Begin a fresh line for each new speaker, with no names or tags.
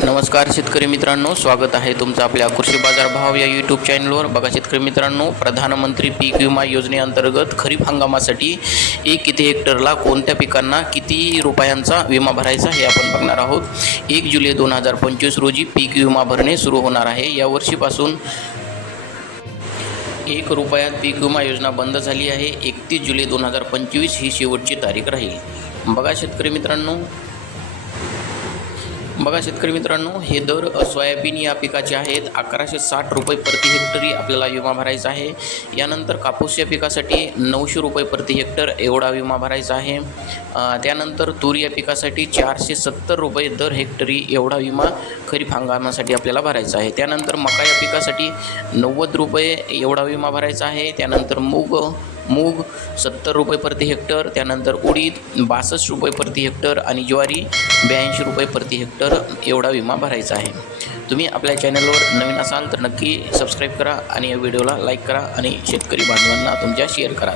नमस्कार शेतकरी मित्रांनो स्वागत आहे तुमचं आपल्या कृषी बाजार भाव या यूट्यूब चॅनलवर बघा शेतकरी मित्रांनो प्रधानमंत्री पीक विमा योजनेअंतर्गत खरीप हंगामासाठी एक किती हेक्टरला कोणत्या पिकांना किती रुपयांचा विमा भरायचा हे आपण बघणार आहोत. एक जुलै दोन हजार पंचवीस रोजी पीक विमा भरणे सुरू होणार आहे. या वर्षीपासून एक रुपयात पीक विमा योजना बंद झाली आहे. एकतीस जुलै दोन हजार पंचवीस ही शेवटची तारीख राहील. बघा शेतकरी मित्रांनो बघा शेतकरी मित्रांनो हे दर सोयाबीन या पिकाचे आहेत. अकराशे साठ रुपये प्रति हेक्टरी आपल्याला विमा भरायचा आहे. यानंतर कापूस या पिकासाठी नऊशे रुपये प्रति हेक्टर एवढा विमा भरायचा आहे. त्यानंतर तूर या पिकासाठी चारशे सत्तर रुपये दर हेक्टरी एवढा विमा खरीप हंगामासाठी आपल्याला भरायचा आहे. त्यानंतर मका या पिकासाठी नव्वद रुपये एवढा विमा भरायचा आहे. त्यानंतर मूग मूग सत्तर रुपये प्रति हेक्टर त्यानंतर उडीद बासष्ट रुपये प्रति हेक्टर आणि ज्वारी ब्याऐंशी रुपये प्रति हेक्टर एवढा विमा भरायचा आहे. तुम्ही आपल्या चॅनलवर नवीन असाल तर नक्की सबस्क्राईब करा आणि या व्हिडिओला लाईक करा आणि शेतकरी बांधवांना तुमच्या शेअर करा.